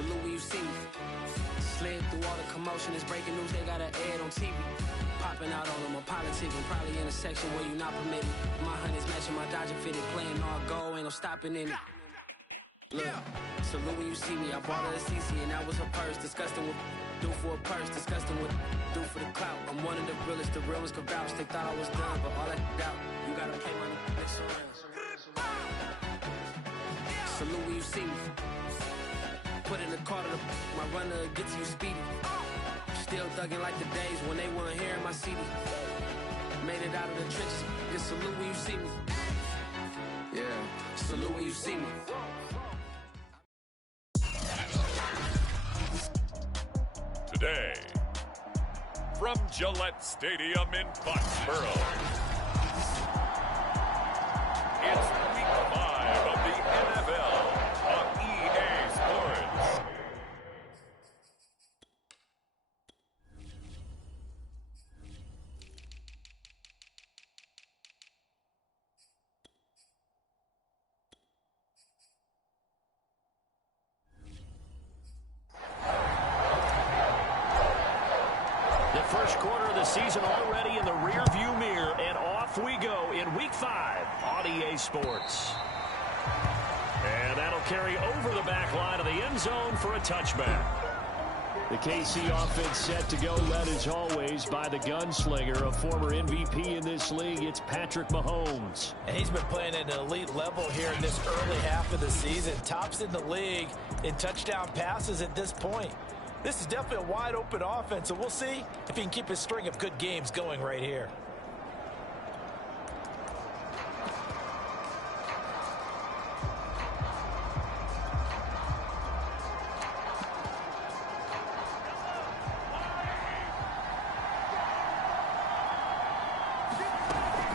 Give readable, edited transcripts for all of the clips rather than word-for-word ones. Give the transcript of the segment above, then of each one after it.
Salute when you see me. Slid through all the commotion, it's breaking news, they got an ad on TV. Popping out on them, I'm politicking, probably in a section where you not permitted. My honey's matching my Dodger fitted, playing all gold, ain't no stopping in it. Look, salute when you see me, I bought her a CC and that was her purse. Disgusting with do for a purse, disgusting with do for the clout. I'm one of the realest, the realest could vouch. They thought I was done, but all I doubt, you gotta pay money, mix around. Salute when you see me. Put in the car to my runner gets you speedy. Still thugging like the days when they weren't hearing my CD. Made it out of the trenches. Just salute when you see me. Yeah, salute when you see me. Today, from Gillette Stadium in Foxborough, it's Week 5 of the NFL on EA Sports. The first quarter of the season already in the rear-view mirror, and off we go in Week 5 on EA Sports. And that'll carry over the back line of the end zone for a touchback. The KC offense set to go, led as always by the gunslinger, a former MVP in this league. It's Patrick Mahomes. And he's been playing at an elite level here in this early half of the season. Tops in the league in touchdown passes at this point. This is definitely a wide-open offense, so we'll see if he can keep his string of good games going right here.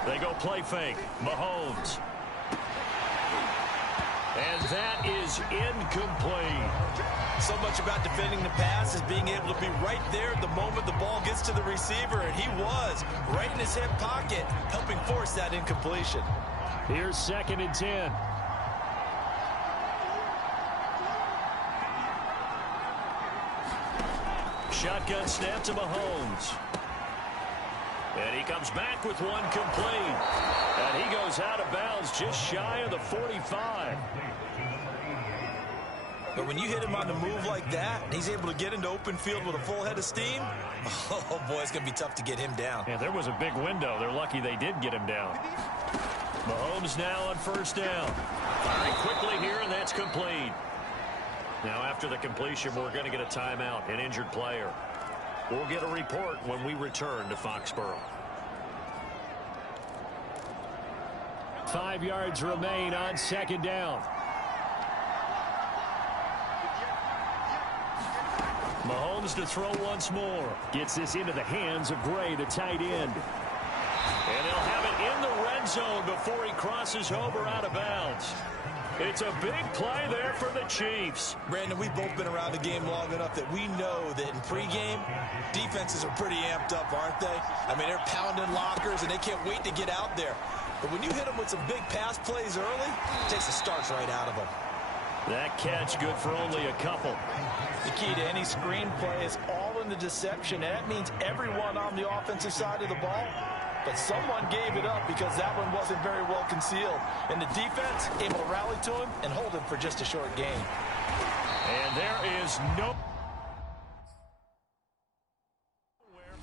They go play fake. Mahomes. And that is incomplete. So much about defending the pass is being able to be right there at the moment the ball gets to the receiver, and he was right in his hip pocket, helping force that incompletion. Here's 2nd and 10. Shotgun snap to Mahomes. And he comes back with one complete. And he goes out of bounds just shy of the 45. But when you hit him on the move like that, and he's able to get into open field with a full head of steam, oh boy, it's going to be tough to get him down. Yeah, there was a big window. They're lucky they did get him down. Mahomes now on 1st down. Firing quickly here, and that's complete. Now after the completion, we're going to get a timeout, an injured player. We'll get a report when we return to Foxborough. 5 yards remain on 2nd down. Mahomes to throw once more. Gets this into the hands of Gray, the tight end. And he'll have it in the red zone before he crosses over out of bounds. It's a big play there for the Chiefs. Brandon, we've both been around the game long enough that we know that in pregame, defenses are pretty amped up, aren't they? I mean, they're pounding lockers, and they can't wait to get out there. But when you hit them with some big pass plays early, it takes the starch right out of them. That catch good for only a couple. The key to any screen play is all in the deception, and that means everyone on the offensive side of the ball. But someone gave it up because that one wasn't very well concealed. And the defense able to rally to him and hold him for just a short gain. And there is nowhere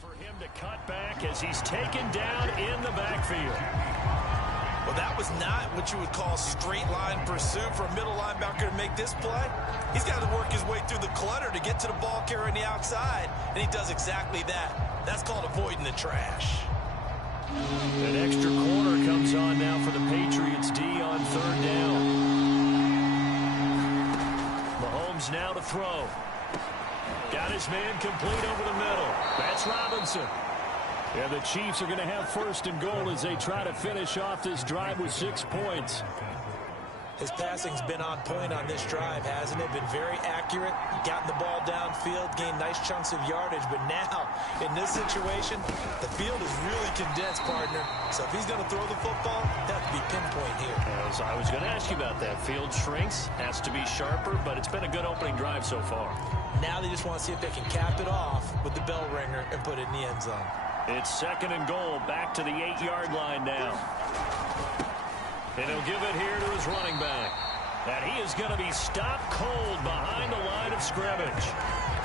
for him to cut back as he's taken down in the backfield. Well, that was not what you would call straight line pursuit for a middle linebacker to make this play. He's got to work his way through the clutter to get to the ball carrier on the outside, and he does exactly that. That's called avoiding the trash. An extra corner comes on now for the Patriots D on 3rd down. Mahomes now to throw. Got his man complete over the middle. That's Robinson. And the Chiefs are going to have 1st and goal as they try to finish off this drive with 6 points. His passing's been on point on this drive, hasn't it? Been very accurate, gotten the ball downfield, gained nice chunks of yardage. But now, in this situation, the field is really condensed, partner. So if he's going to throw the football, that has to be pinpoint here. As I was going to ask you about that. Field shrinks, has to be sharper, but it's been a good opening drive so far. Now they just want to see if they can cap it off with the bell ringer and put it in the end zone. It's 2nd and goal, back to the 8-yard line now. And he'll give it here to his running back. And he is going to be stopped cold behind the line of scrimmage.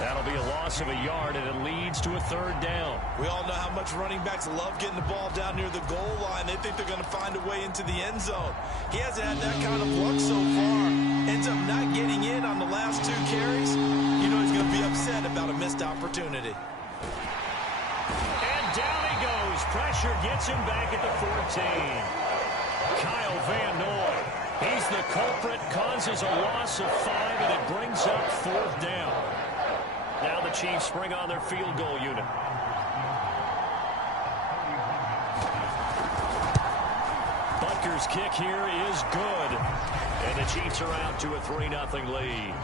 That'll be a loss of a yard, and it leads to a 3rd down. We all know how much running backs love getting the ball down near the goal line. They think they're going to find a way into the end zone. He hasn't had that kind of luck so far. Ends up not getting in on the last 2 carries. You know he's going to be upset about a missed opportunity. And down he goes. Pressure gets him back at the 14. Kyle Van Noy. He's the culprit, causes a loss of 5, and it brings up 4th down. Now the Chiefs bring on their field goal unit. Butker's kick here is good. And the Chiefs are out to a 3-0 lead.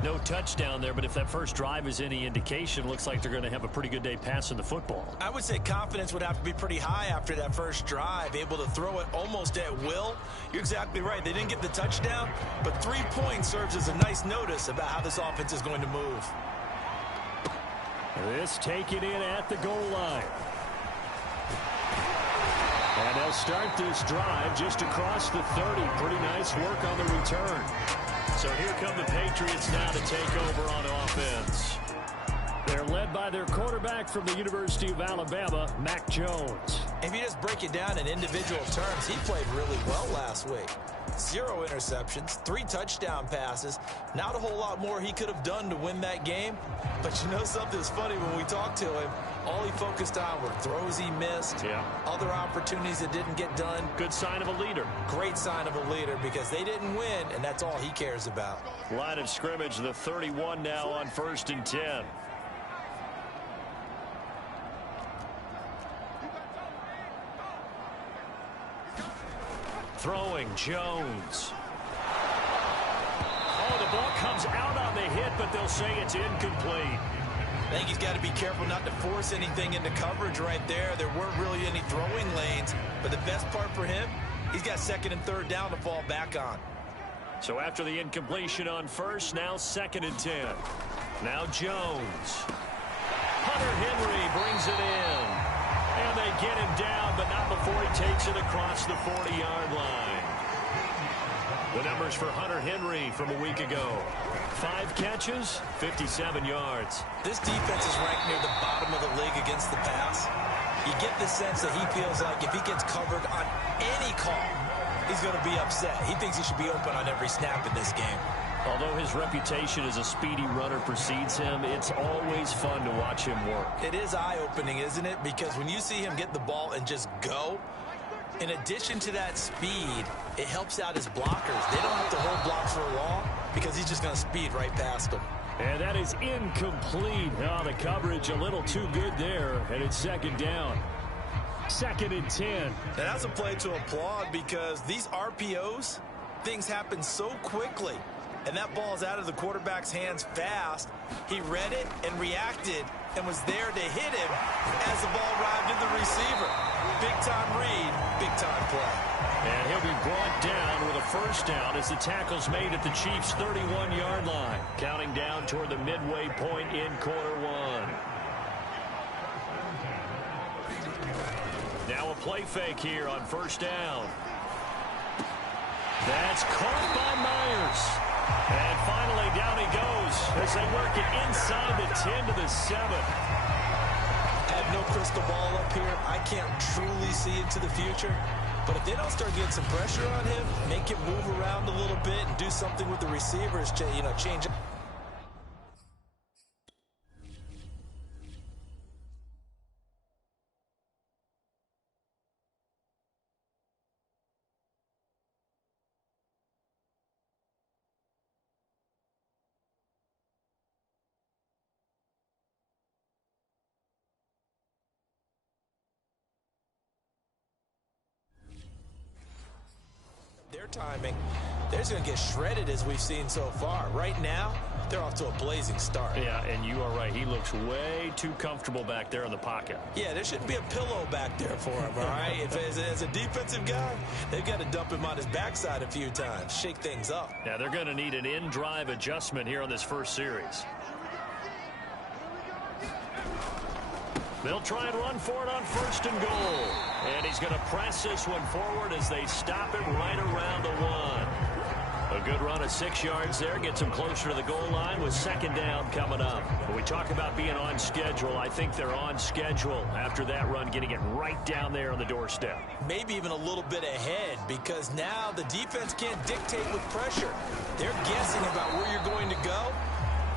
No touchdown there, but if that first drive is any indication, looks like they're going to have a pretty good day passing the football. I would say confidence would have to be pretty high after that first drive, able to throw it almost at will. You're exactly right. They didn't get the touchdown, but 3 points serves as a nice notice about how this offense is going to move. This taken in at the goal line. And they'll start this drive just across the 30. Pretty nice work on the return. So here come the Patriots now to take over on offense. They're led by their quarterback from the University of Alabama, Mac Jones. If you just break it down in individual terms, he played really well last week. 0 interceptions, 3 touchdown passes. Not a whole lot more he could have done to win that game. But you know something's funny, when we talked to him, all he focused on were throws he missed, other opportunities that didn't get done. Good sign of a leader. Great sign of a leader, because they didn't win, and that's all he cares about. Line of scrimmage, the 31 now on 1st and 10. Throwing Jones. Oh, the ball comes out on the hit, but they'll say it's incomplete. I think he's got to be careful not to force anything into coverage right there. There weren't really any throwing lanes, but the best part for him, he's got 2nd and 3rd down to fall back on. So after the incompletion on 1st, now 2nd and 10. Now Jones. Hunter Henry brings it in. And they get him down, but not before he takes it across the 40-yard line. The numbers for Hunter Henry from a week ago. 5 catches, 57 yards. This defense is ranked near the bottom of the league against the pass. You get the sense that he feels like if he gets covered on any call, he's going to be upset. He thinks he should be open on every snap in this game. Although his reputation as a speedy runner precedes him, it's always fun to watch him work. It is eye-opening, isn't it? Because when you see him get the ball and just go, in addition to that speed, it helps out his blockers. They don't have to hold blocks for long because he's just going to speed right past them. And that is incomplete. Oh, the coverage a little too good there, and it's 2nd down. 2nd and 10. And that's a play to applaud, because these RPOs, things happen so quickly. And that ball's out of the quarterback's hands fast. He read it and reacted and was there to hit him as the ball arrived in the receiver. Big-time read, big-time play. And he'll be brought down with a 1st down as the tackle's made at the Chiefs' 31-yard line. Counting down toward the midway point in quarter 1. Now a play fake here on 1st down. That's caught by Myers. And finally down he goes as they work it inside the 10 to the 7. I have no crystal ball up here. I can't truly see into the future. But if they don't start getting some pressure on him, make him move around a little bit and do something with the receivers, change timing, they're just going to get shredded as we've seen so far. Right now, they're off to a blazing start. Yeah, and you are right. He looks way too comfortable back there in the pocket. Yeah, there shouldn't be a pillow back there for him, all right? If as a defensive guy, they've got to dump him on his backside a few times, shake things up. Yeah, they're going to need an in-drive adjustment here on this first series. They'll try and run for it on 1st and goal. And he's going to press this one forward as they stop it right around the 1. A good run of 6 yards there gets him closer to the goal line with 2nd down coming up. When we talk about being on schedule, I think they're on schedule after that run, getting it right down there on the doorstep. Maybe even a little bit ahead, because now the defense can't dictate with pressure. They're guessing about where you're going to go.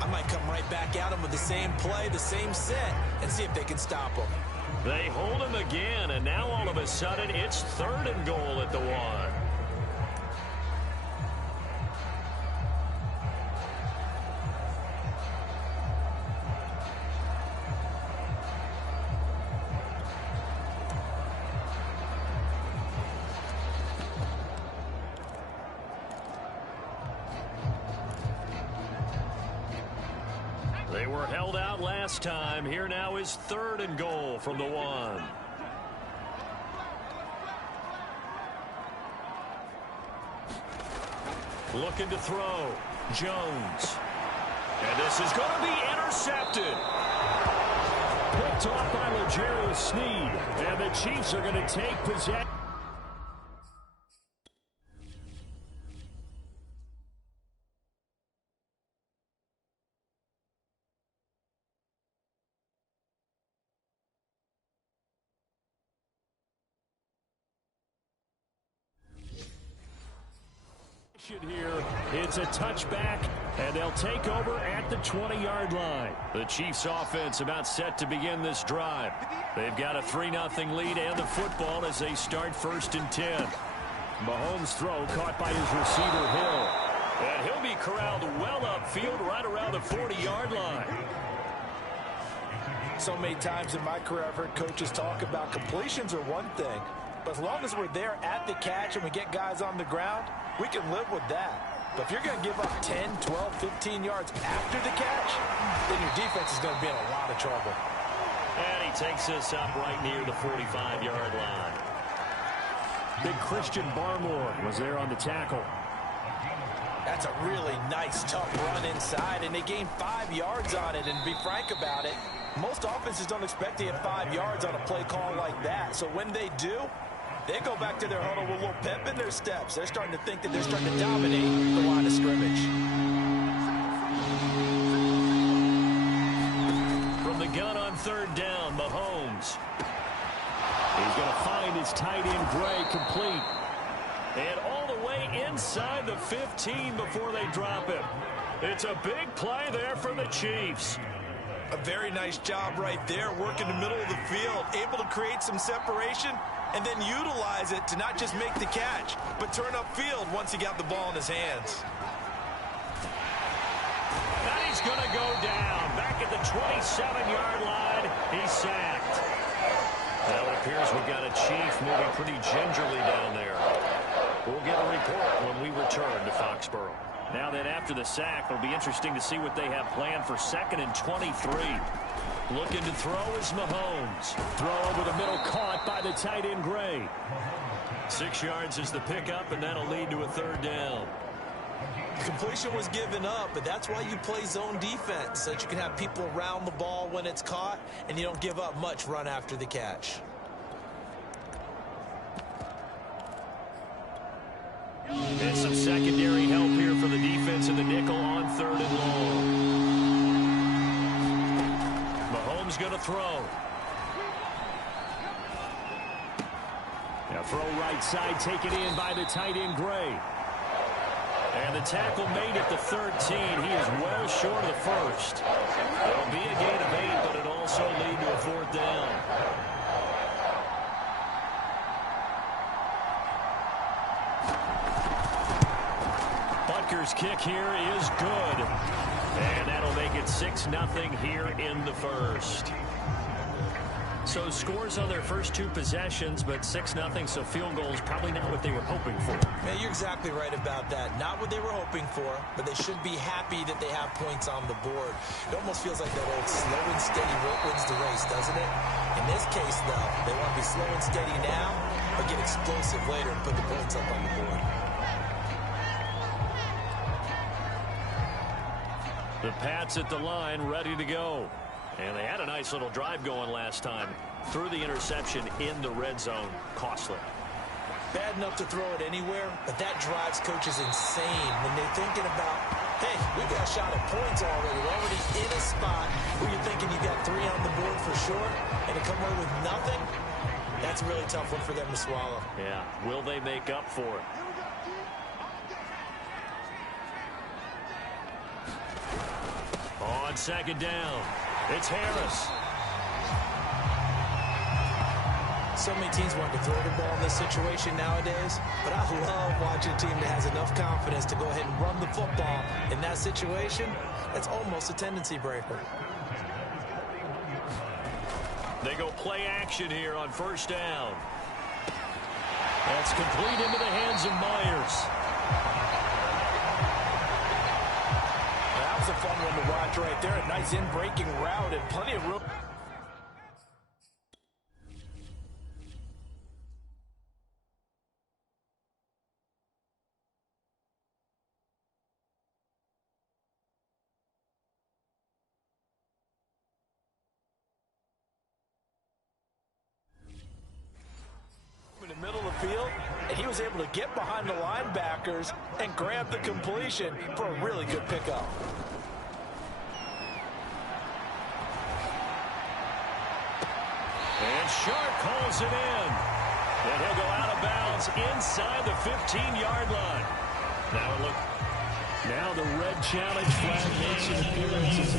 I might come right back at them with the same play, the same set, and see if they can stop them. They hold him again, and now all of a sudden it's 3rd and goal at the 1. They were held out last time. Here now is 3rd and goal from the 1. Looking to throw. Jones. And this is going to be intercepted. Picked off by L'Jarius Sneed. And the Chiefs are going to take possession. Here, it's a touchback, and they'll take over at the 20-yard line. The Chiefs offense about set to begin this drive. They've got a 3-0 lead and the football as they start 1st and 10. Mahomes' throw caught by his receiver Hill. And he'll be corralled well upfield right around the 40-yard line. So many times in my career I've heard coaches talk about completions are one thing, but as long as we're there at the catch and we get guys on the ground, we can live with that. But if you're going to give up 10, 12, 15 yards after the catch, then your defense is going to be in a lot of trouble. And he takes this up right near the 45-yard line. Big Christian Barmore was there on the tackle. That's a really nice, tough run inside, and they gained 5 yards on it. And to be frank about it, most offenses don't expect to get 5 yards on a play call like that. So when they do, they go back to their huddle with a little pep in their steps. They're starting to think that they're starting to dominate the line of scrimmage. From the gun on 3rd down, Mahomes. He's going to find his tight end Gray complete. And all the way inside the 15 before they drop him. It's a big play there for the Chiefs. A very nice job right there, working the middle of the field, able to create some separation, and then utilize it to not just make the catch, but turn upfield once he got the ball in his hands. And he's going to go down. Back at the 27-yard line, he's sacked. Now it appears we've got a Chief moving pretty gingerly down there. We'll get a report when we return to Foxborough. Now then, after the sack, it'll be interesting to see what they have planned for 2nd and 23. Looking to throw is Mahomes. Throw over the middle, caught by the tight end Gray. 6 yards is the pickup, and that'll lead to a 3rd down. Completion was given up, but that's why you play zone defense, so that you can have people around the ball when it's caught, and you don't give up much run after the catch. And some secondary help here for the defense in the nickel on 3rd and long. Mahomes going to throw. Now throw right side, taken in by the tight end Gray. And the tackle made at the 13. He is well short of the first. It'll be a gain of 8, but it'll also lead to a 4th down. Butker's kick here is good. And that'll make it 6-0 here in the first. So scores on their first 2 possessions, but 6-0, so field goals probably not what they were hoping for. Man, you're exactly right about that. Not what they were hoping for, but they should be happy that they have points on the board. It almost feels like that old slow and steady wins the race, doesn't it? In this case, though, they want to be slow and steady now, but get explosive later and put the points up on the board. The Pats at the line, ready to go. And they had a nice little drive going last time. Threw the interception in the red zone. Costly. Bad enough to throw it anywhere, but that drives coaches insane when they're thinking about, hey, we got a shot at points already. We're already in a spot where you're thinking you got 3 on the board for sure, and to come away with nothing, that's a really tough one for them to swallow. Yeah, will they make up for it? On second down, it's Harris. So many teams want to throw the ball in this situation nowadays, but I love watching a team that has enough confidence to go ahead and run the football. In that situation, that's almost a tendency breaker. They go play action here on first down. That's complete into the hands of Myers. That was a fun one to watch right there. A nice in-breaking route and plenty of room. In the middle of the field, and he was able to get behind the linebackers and grab the completion for a really good pickup. And Sharp calls it in. And he'll go out of bounds inside the 15-yard line. Now the red challenge flag makes an appearance.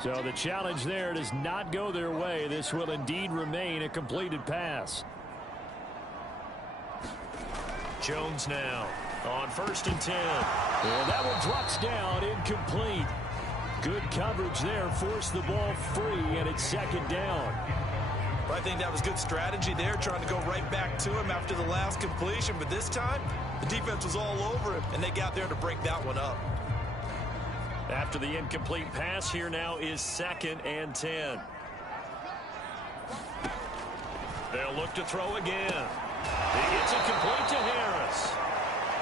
So the challenge there does not go their way. This will indeed remain a completed pass. Jones now on 1st and 10. And that one drops down, incomplete. Good coverage there, forced the ball free, and it's 2nd down. Well, I think that was good strategy there, trying to go right back to him after the last completion. But this time, the defense was all over him, and they got there to break that one up. After the incomplete pass, here now is 2nd and 10. They'll look to throw again. He gets it complete to Harris.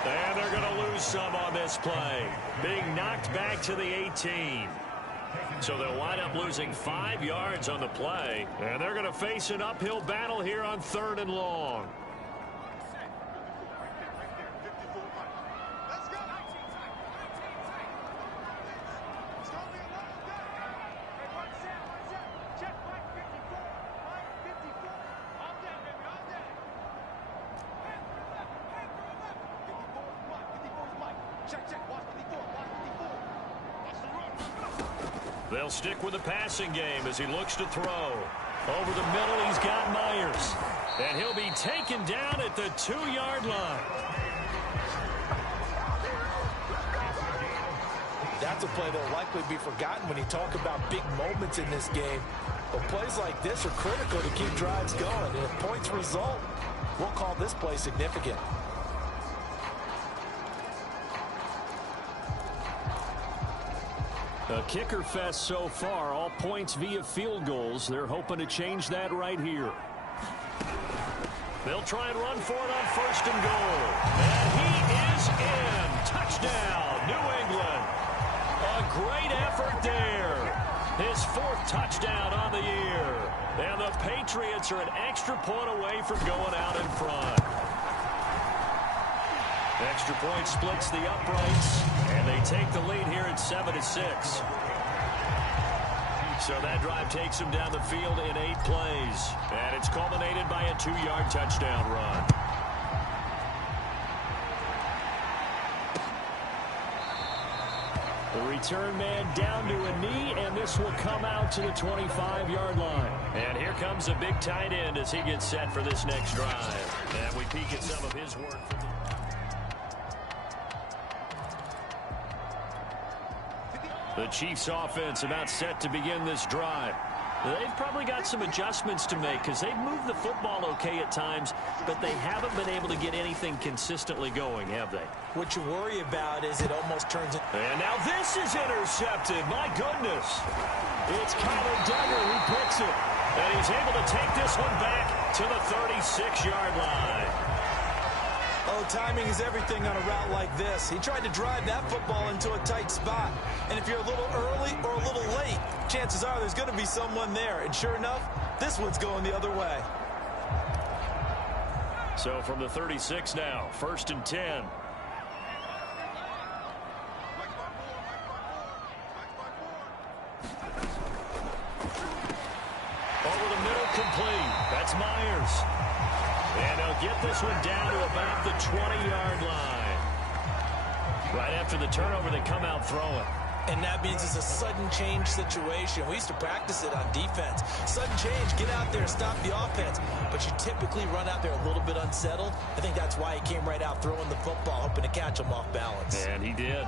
And they're going to lose some on this play. Being knocked back to the 18. So they'll wind up losing 5 yards on the play. And they're going to face an uphill battle here on 3rd and long. They'll stick with the passing game as he looks to throw. Over the middle, he's got Myers. And he'll be taken down at the 2-yard line. That's a play that will likely be forgotten when you talk about big moments in this game. But plays like this are critical to keep drives going. And if points result, we'll call this play significant. A kicker fest so far, all points via field goals. They're hoping to change that right here. They'll try and run for it on 1st and goal. And he is in. Touchdown, New England. A great effort there. His 4th touchdown on the year. And the Patriots are an extra point away from going out in front. Extra point splits the uprights, and they take the lead here at 7-6. So that drive takes them down the field in 8 plays, and it's culminated by a 2-yard touchdown run. The return man down to a knee, and this will come out to the 25-yard line. And here comes a big tight end as he gets set for this next drive. And we peek at some of his work. The Chiefs offense about set to begin this drive. They've probably got some adjustments to make because they've moved the football okay at times, but they haven't been able to get anything consistently going, have they? What you worry about is it almost turns it. And now this is intercepted. My goodness. It's Kyler Duggar who picks it. And he's able to take this one back to the 36-yard line. Oh, timing is everything on a route like this. He tried to drive that football into a tight spot. And if you're a little early or a little late, chances are there's going to be someone there. And sure enough, this one's going the other way. So from the 36 now, 1st and 10. Over the middle, complete. That's Myers. And they'll get this one down to about the 20-yard line. Right after the turnover, they come out throwing. And that means it's a sudden change situation. We used to practice it on defense. Sudden change, get out there, stop the offense. But you typically run out there a little bit unsettled. I think that's why he came right out throwing the football, hoping to catch him off balance. And he did.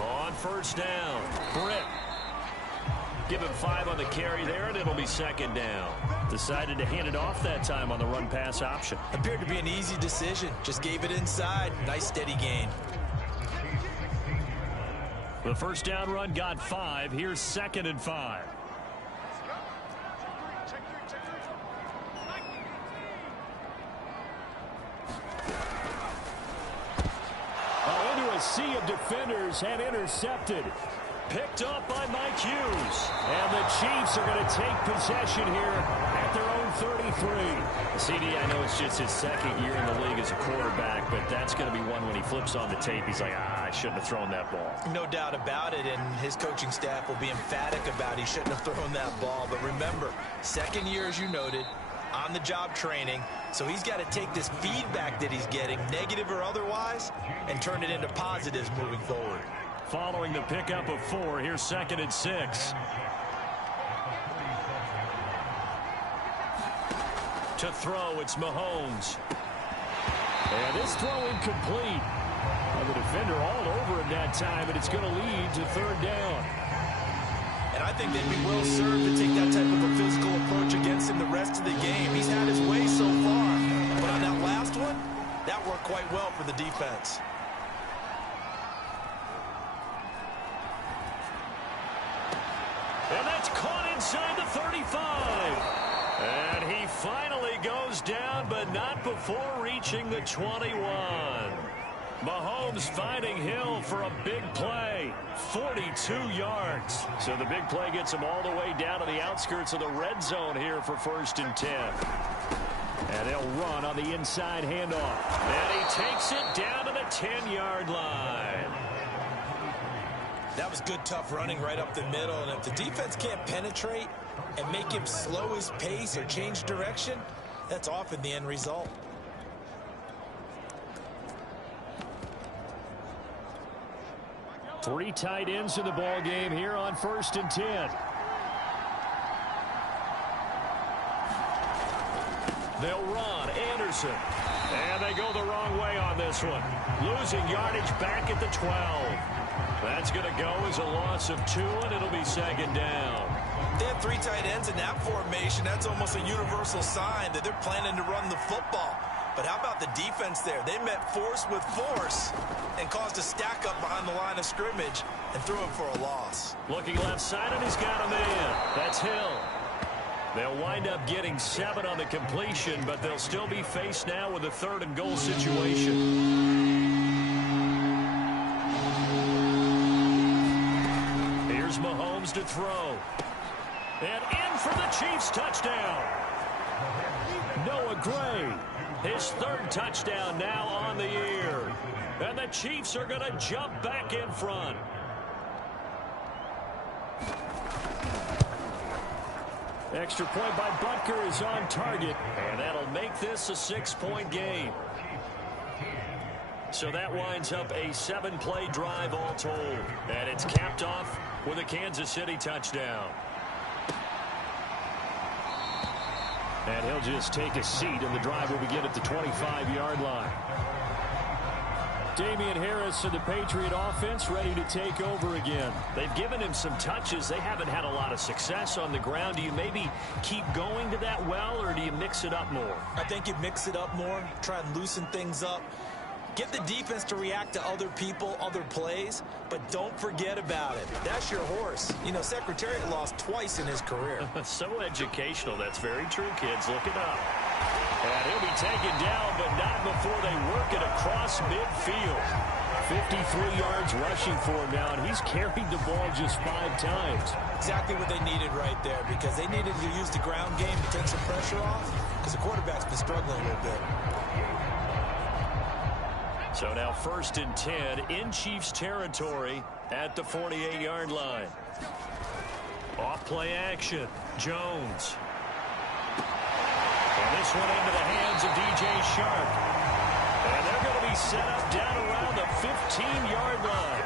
On 1st down, Britt. Give him 5 on the carry there, and it'll be 2nd down. Decided to hand it off that time on the run-pass option. Appeared to be an easy decision. Just gave it inside. Nice, steady gain. The 1st down run got 5. Here's 2nd and 5. Into a sea of defenders and intercepted. Picked up by Mike Hughes. And the Chiefs are going to take possession here at their own 33. CD, I know it's just his 2nd year in the league as a quarterback, but that's going to be one when he flips on the tape. He's like, I shouldn't have thrown that ball. No doubt about it, and his coaching staff will be emphatic about he shouldn't have thrown that ball. But remember, 2nd year, as you noted, on-the-job training. So he's got to take this feedback that he's getting, negative or otherwise, and turn it into positives moving forward. Following the pickup of 4, here's 2nd and 6. To throw, it's Mahomes. And this throw incomplete. The defender all over him that time, and it's going to lead to 3rd down. And I think they'd be well served to take that type of a physical approach against him the rest of the game. He's had his way so far. But on that last one, that worked quite well for the defense. And that's caught inside the 35. And he finally goes down, but not before reaching the 21. Mahomes finding Hill for a big play. 42 yards. So the big play gets him all the way down to the outskirts of the red zone here for 1st and 10. And they'll run on the inside handoff. And he takes it down to the 10-yard line. That was good, tough running right up the middle. And if the defense can't penetrate and make him slow his pace or change direction, that's often the end result. Three tight ends in the ball game here on 1st and 10. They'll run. Anderson. And they go the wrong way on this one. Losing yardage back at the 12. That's going to go as a loss of 2, and it'll be 2nd down. They have 3 tight ends in that formation. That's almost a universal sign that they're planning to run the football. But how about the defense there? They met force with force and caused a stack up behind the line of scrimmage and threw him for a loss. Looking left side, and he's got him in. That's Hill. They'll wind up getting 7 on the completion, but they'll still be faced now with a 3rd and goal situation. Here's Mahomes to throw. And in for the Chiefs touchdown. Noah Gray. His 3rd touchdown now on the year. And the Chiefs are going to jump back in front. Extra point by Butker is on target. And that'll make this a 6-point game. So that winds up a 7-play drive all told. And it's capped off with a Kansas City touchdown. And he'll just take a seat, and the drive will begin at the 25-yard line. Damian Harris and the Patriot offense ready to take over again. They've given him some touches. They haven't had a lot of success on the ground. Do you maybe keep going to that well, or do you mix it up more? I think you mix it up more, try and loosen things up. Get the defense to react to other people, other plays, but don't forget about it. That's your horse. You know, Secretariat lost twice in his career. So educational. That's very true, kids. Look it up. And he'll be taken down, but not before they work it across midfield. 53 yards rushing for him now, and he's carried the ball just 5 times. Exactly what they needed right there, because they needed to use the ground game to take some pressure off, because the quarterback's been struggling a little bit. So now 1st and 10 in Chiefs territory at the 48-yard line. Off play action. Jones. And this one into the hands of DJ Shark. And they're going to be set up down around the 15-yard line.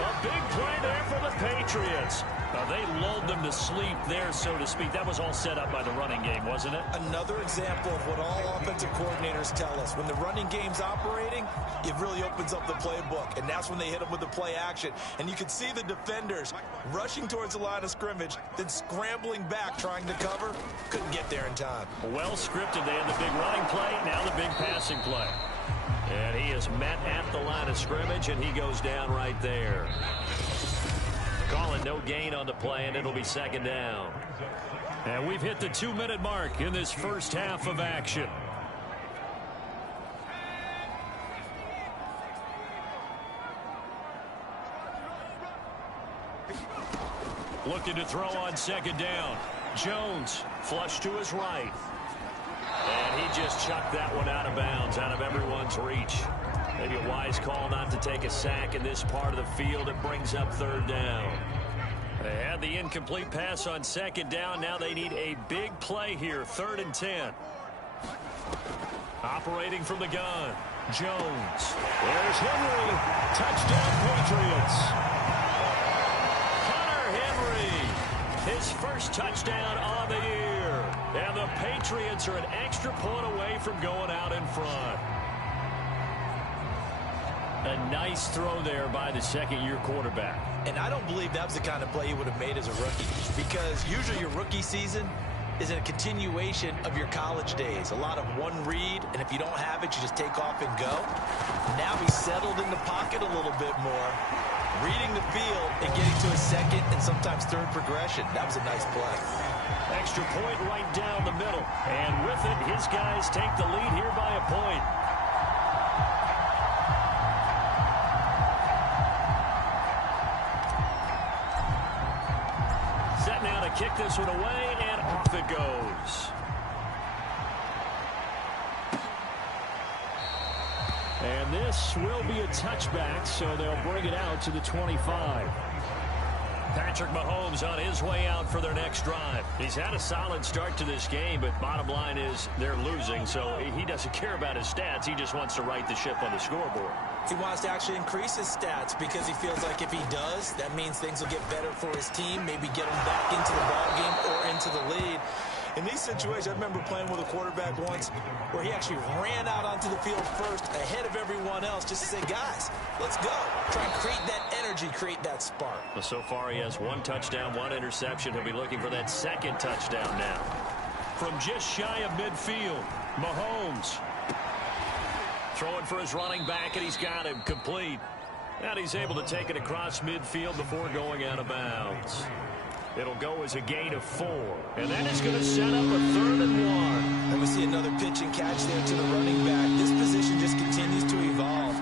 A big play there for the Patriots. They lulled them to sleep there, so to speak. That was all set up by the running game, wasn't it? Another example of what all offensive coordinators tell us. When the running game's operating, it really opens up the playbook, and that's when they hit them with the play action. And you can see the defenders rushing towards the line of scrimmage, then scrambling back trying to cover. Couldn't get there in time. Well scripted. They had the big running play, now the big passing play. And he is met at the line of scrimmage, and he goes down right there. Calling no gain on the play, and it'll be 2nd down. And we've hit the 2-minute mark in this first half of action. Looking to throw on 2nd down. Jones, flush to his right. And he just chucked that one out of bounds, out of everyone's reach. Maybe a wise call not to take a sack in this part of the field. It brings up 3rd down. They had the incomplete pass on 2nd down. Now they need a big play here. 3rd and 10. Operating from the gun. Jones. There's Henry. Touchdown, Patriots. Hunter Henry. His first touchdown on the year. And the Patriots are an extra point away from going out in front. A nice throw there by the 2nd-year quarterback. And I don't believe that was the kind of play he would have made as a rookie, because usually your rookie season is a continuation of your college days. A lot of one read, and if you don't have it, you just take off and go. Now he's settled in the pocket a little bit more, reading the field and getting to a 2nd and sometimes 3rd progression. That was a nice play. Extra point right down the middle. And with it, his guys take the lead here by a point. Set now to kick this one away, and off it goes. And this will be a touchback, so they'll bring it out to the 25. Patrick Mahomes on his way out for their next drive. He's had a solid start to this game, but bottom line is they're losing, so he doesn't care about his stats. He just wants to right the ship on the scoreboard. He wants to actually increase his stats, because he feels like if he does, that means things will get better for his team, maybe get him back into the ball game or into the lead. In these situations, I remember playing with a quarterback once where he actually ran out onto the field first ahead of everyone else just to say, guys, let's go. Try and create that energy, create that spark. Well, so far he has 1 touchdown, 1 interception. He'll be looking for that 2nd touchdown now. From just shy of midfield, Mahomes throwing for his running back, and he's got him complete. And he's able to take it across midfield before going out of bounds. It'll go as a gain of 4. And that is going to set up a 3rd and 1. And we see another pitch and catch there to the running back. This position just continues to evolve.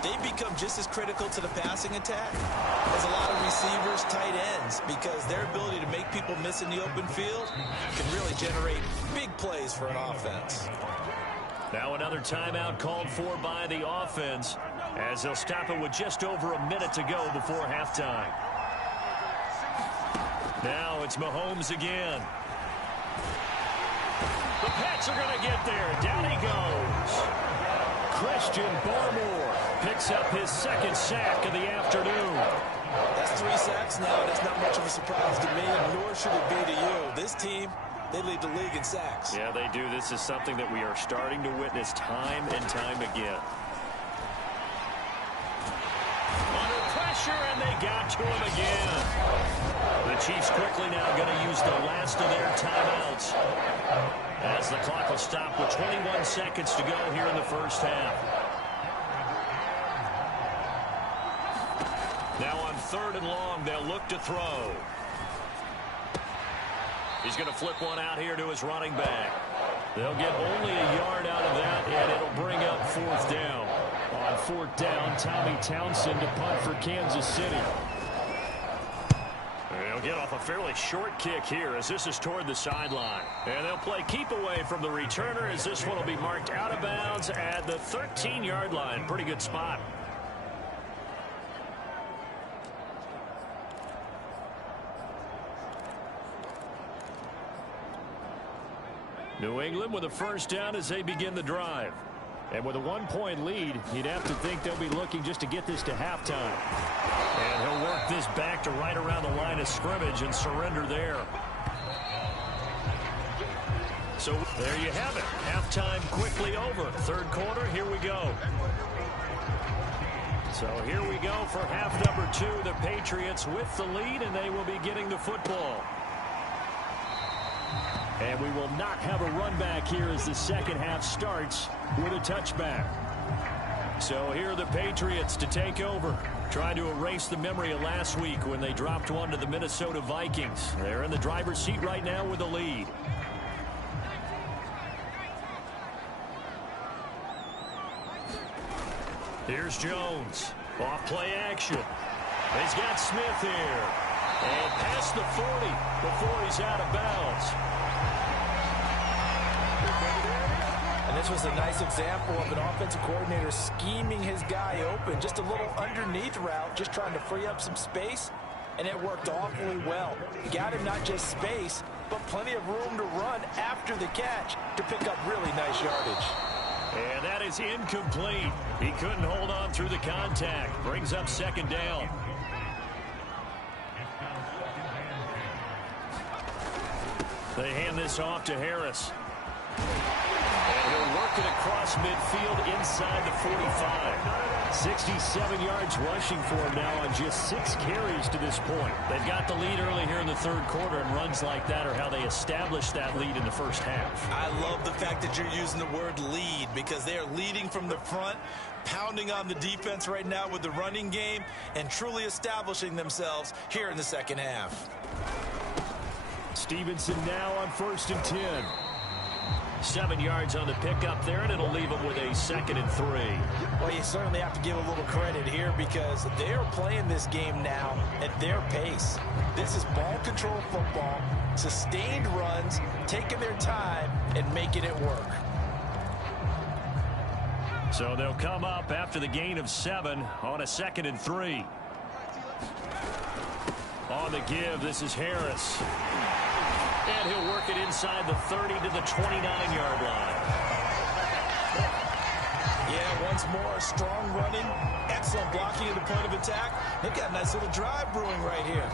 They've become just as critical to the passing attack as a lot of receivers, tight ends, because their ability to make people miss in the open field can really generate big plays for an offense. Now another timeout called for by the offense, as they'll stop it with just over a minute to go before halftime. Now it's Mahomes again. The Pats are going to get there. Down he goes. Christian Barmore picks up his 2nd sack of the afternoon. That's 3 sacks now. That's not much of a surprise to me, nor should it be to you. This team they lead the league in sacks. Yeah, they do. This is something that we are starting to witness time and time again. Under pressure, and they got to him again. The Chiefs quickly now going to use the last of their timeouts as the clock will stop with 21 seconds to go here in the first half. Now on 3rd and long, they'll look to throw. He's going to flip one out here to his running back. They'll get only a yard out of that, and it'll bring up 4th down. On 4th down, Tommy Townsend to punt for Kansas City. They'll get off a fairly short kick here as this is toward the sideline. And they'll play keep away from the returner as this one will be marked out of bounds at the 13-yard line. Pretty good spot. New England with a 1st down as they begin the drive. And with a 1-point lead, you'd have to think they'll be looking just to get this to halftime. And he'll work this back to right around the line of scrimmage and surrender there. So there you have it. Halftime quickly over. 3rd quarter, here we go. So here we go for half number 2. The Patriots with the lead, and they will be getting the football. And we will not have a run back here as the second half starts with a touchback. So here are the Patriots to take over, trying to erase the memory of last week when they dropped one to the Minnesota Vikings. They're in the driver's seat right now with the lead. Here's Jones. Off play action. He's got Smith here. And past the 40 before he's out of bounds. And this was a nice example of an offensive coordinator scheming his guy open. Just a little underneath route, just trying to free up some space. And it worked awfully well. Got him not just space, but plenty of room to run after the catch to pick up really nice yardage. And that is incomplete. He couldn't hold on through the contact. Brings up 2nd down. They hand this off to Harris. And he'll work it across midfield inside the 45. 67 yards rushing for him now on just 6 carries to this point. They've got the lead early here in the 3rd quarter, and runs like that are how they established that lead in the first half. I love the fact that you're using the word lead, because they're leading from the front, pounding on the defense right now with the running game, and truly establishing themselves here in the second half. Stevenson now on 1st and 10. 7 yards on the pickup there, and it'll leave them with a 2nd and 3. Well, you certainly have to give a little credit here, because they're playing this game now at their pace. This is ball control football, sustained runs, taking their time and making it work. So they'll come up after the gain of 7 on a 2nd and 3. On the give, this is Harris. And he'll work it inside the 30 to the 29-yard line. Yeah, once more, strong running, excellent blocking at the point of attack. They've got a nice little drive brewing right here.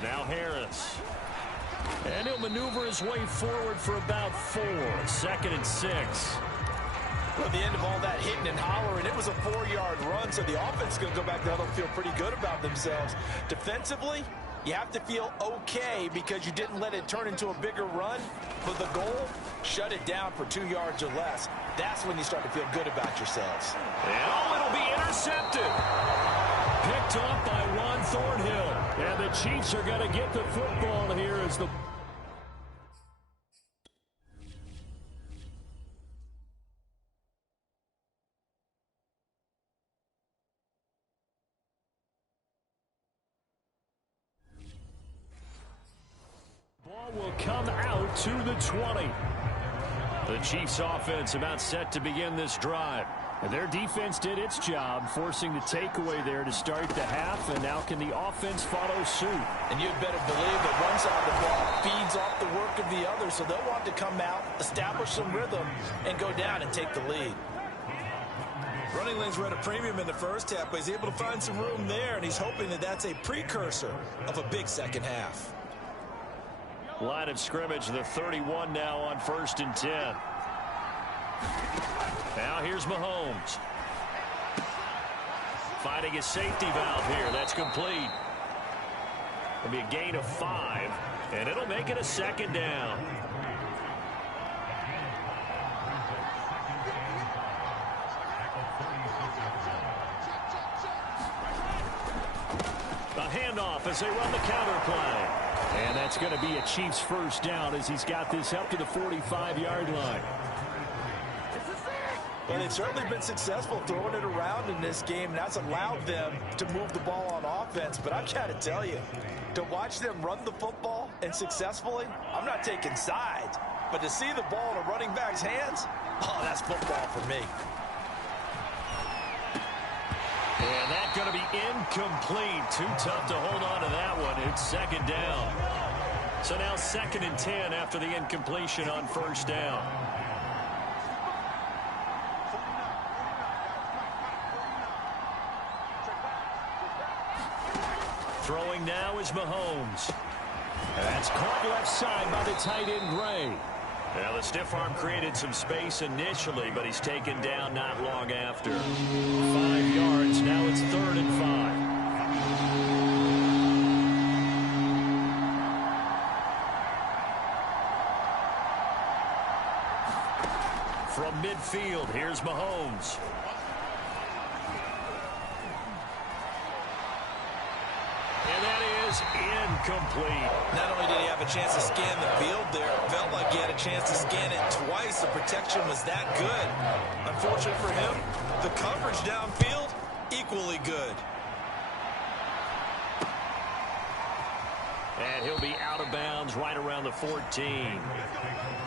Now Harris. And he'll maneuver his way forward for about 4. 2nd and 6. Well, at the end of all that hitting and hollering, it was a 4-yard run, so the offense is going to go back there and feel pretty good about themselves. Defensively, you have to feel okay because you didn't let it turn into a bigger run. But the goal, shut it down for 2 yards or less. That's when you start to feel good about yourselves. And it'll be intercepted. Picked off by Ron Thornhill. And the Chiefs are going to get the football here as the... Ball will come out to the 20. The Chiefs offense about set to begin this drive. And their defense did its job, forcing the takeaway there to start the half, and now can the offense follow suit? And you'd better believe that one side of the ball feeds off the work of the other, so they'll want to come out, establish some rhythm, and go down and take the lead. Running lanes were at a premium in the first half, but he's able to find some room there, and he's hoping that that's a precursor of a big second half. Line of scrimmage, the 31 now on 1st and 10. Now here's Mahomes. Finding his safety valve here. That's complete. It'll be a gain of 5, and it'll make it a 2nd down. A handoff as they run the counter play. And that's going to be a Chiefs first down as he's got this up to the 45-yard line. Well, they've certainly been successful throwing it around in this game, and that's allowed them to move the ball on offense. But I've got to tell you, to watch them run the football and successfully, I'm not taking sides, but to see the ball in a running back's hands, oh, that's football for me. And that's going to be incomplete. Too tough to hold on to that one. It's 2nd down. So now 2nd and 10 after the incompletion on 1st down. Throwing now is Mahomes. And that's caught left side by the tight end Gray. Now the stiff arm created some space initially, but he's taken down not long after. 5 yards. Now it's 3rd and 5. From midfield, here's Mahomes. And that is incomplete. Not only did he have a chance to scan the field there, it felt like he had a chance to scan it twice. The protection was that good. Unfortunate for him, the coverage downfield, equally good. And he'll be out of bounds right around the 14.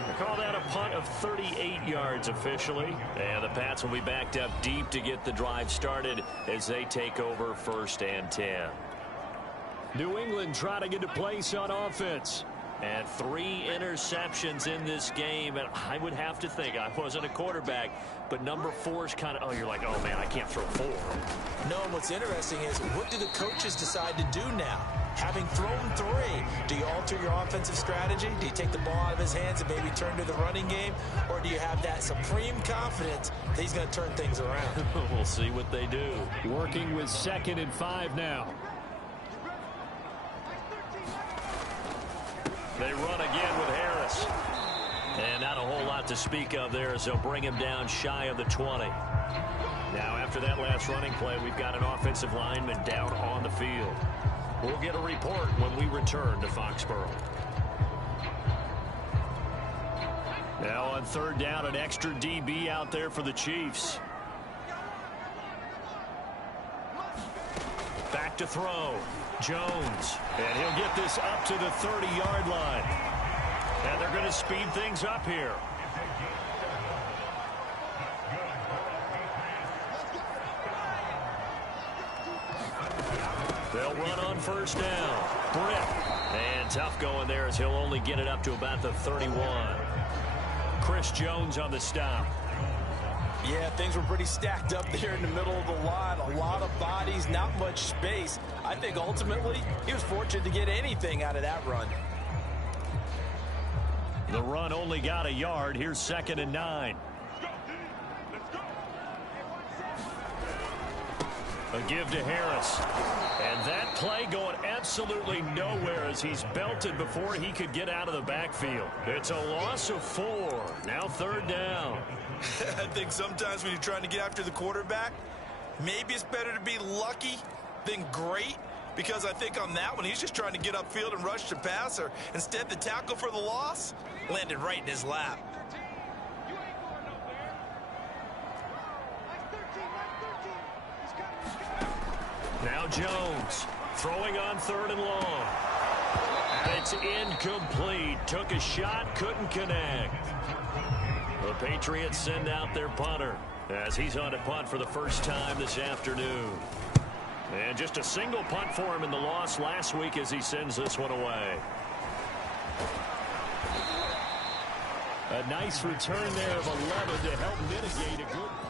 They call that a punt of 38 yards officially. And the Pats will be backed up deep to get the drive started as they take over 1st and 10. New England trying to get a place on offense. And 3 interceptions in this game. And I would have to think, I wasn't a quarterback, but number 4 is kind of, oh, you're like, oh, man, I can't throw 4. No, and what's interesting is, what do the coaches decide to do now? Having thrown 3, do you alter your offensive strategy? Do you take the ball out of his hands and maybe turn to the running game? Or do you have that supreme confidence that he's going to turn things around? We'll see what they do. Working with 2nd and 5 now. They run again with Harris. And not a whole lot to speak of there as they'll bring him down shy of the 20. Now, after that last running play, we've got an offensive lineman down on the field. We'll get a report when we return to Foxborough. Now on 3rd down, an extra DB out there for the Chiefs. Back to throw. Jones. And he'll get this up to the 30-yard line. And they're going to speed things up here. They'll run on 1st down. Britt. And tough going there as he'll only get it up to about the 31. Chris Jones on the stop. Yeah, things were pretty stacked up there in the middle of the line. A lot of bodies, not much space. I think ultimately he was fortunate to get anything out of that run. The run only got a yard. Here's 2nd and 9. A give to Harris. And that play going absolutely nowhere as he's belted before he could get out of the backfield. It's a loss of 4. Now 3rd down. I think sometimes when you're trying to get after the quarterback, maybe it's better to be lucky than great, because I think on that one, he's just trying to get upfield and rush the passer. Instead, the tackle for the loss landed right in his lap. Now Jones throwing on 3rd and long. And it's incomplete. Took a shot, couldn't connect. The Patriots send out their punter as he's on to punt for the first time this afternoon. And just a single punt for him in the loss last week as he sends this one away. A nice return there of 11 to help mitigate a good punt.